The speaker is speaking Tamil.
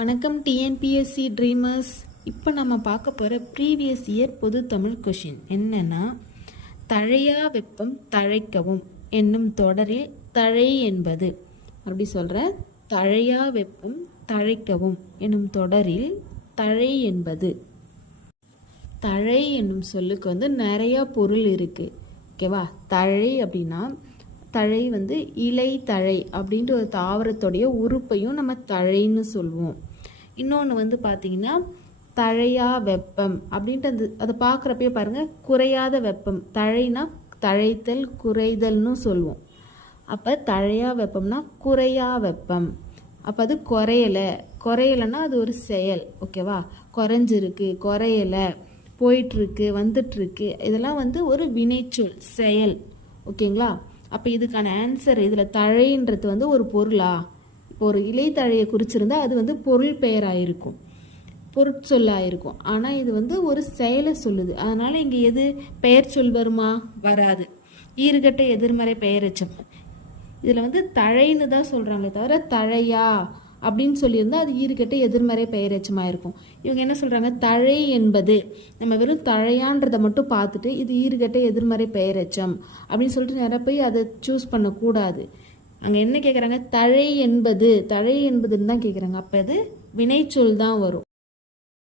வணக்கம் டிஎன்பிஎஸ்சி ட்ரீமர்ஸ். இப்போ நம்ம பார்க்க போகிற ப்ரீவியஸ் இயர் பொது தமிழ் கொஷின் என்னன்னா, தழையா வெப்பம் தழைக்கவும் என்னும் தொடரில் தழை என்பது. அப்படி சொல்கிறேன், தழையா வெப்பம் தழைக்கவும் என்னும் தொடரில் தழை என்பது. தழை என்னும் சொல்லுக்கு நிறையா பொருள் இருக்குது. ஓகேவா? தழை அப்படின்னா தழை இலை தழை அப்படின்ற ஒரு தாவரத்துடைய உறுப்பையும் நம்ம தழைன்னு சொல்லுவோம். இன்னொன்று பார்த்தீங்கன்னா தழையா வெப்பம் அப்படின்ட்டு அதை பார்க்குறப்பே பாருங்கள், குறையாத வெப்பம். தழைனா தழைத்தல் குறைதல்னு சொல்லுவோம். அப்போ தழையா வெப்பம்னா குறையா வெப்பம். அப்போ அது குறையலைன்னா அது ஒரு செயல். ஓகேவா? குறைஞ்சிருக்கு, குறையலை, போயிட்டுருக்கு, வந்துட்டுருக்கு, இதெல்லாம் ஒரு வினைச்சொல், செயல். ஓகேங்களா? அப்போ இதுக்கான ஆன்சர் இதில் தழைன்றது ஒரு பொருளா? இப்போ ஒரு இலை தழையை குறிச்சிருந்தா அது பொருள் பெயராக இருக்கும், பொருட்சொல்லாக இருக்கும். ஆனால் இது ஒரு செயலை சொல்லுது. அதனால் இங்கே எது பெயர் சொல் வருமா? வராது. ஈறுகட்ட எதிர்மறை பெயரெச்சம். இதில் தழைன்னு தான் சொல்கிறாங்களே தவிர தழையா அப்படின்னு சொல்லியிருந்தால் அது ஈறுகட்ட எதிர்மறை பெயரெச்சமாக இருக்கும். இவங்க என்ன சொல்கிறாங்க, தழை என்பது, நம்ம வெறும் தழையான்றதை மட்டும் பார்த்துட்டு இது ஈறுகட்ட எதிர்மறை பெயரெச்சம் அப்படின்னு சொல்லிட்டு நிறைய போய் அதை சூஸ் பண்ணக்கூடாது. அங்கே என்ன கேட்குறாங்க, தழை என்பதுன்னு தான் கேட்குறாங்க. அப்போ அது வினைச்சொல் தான் வரும்.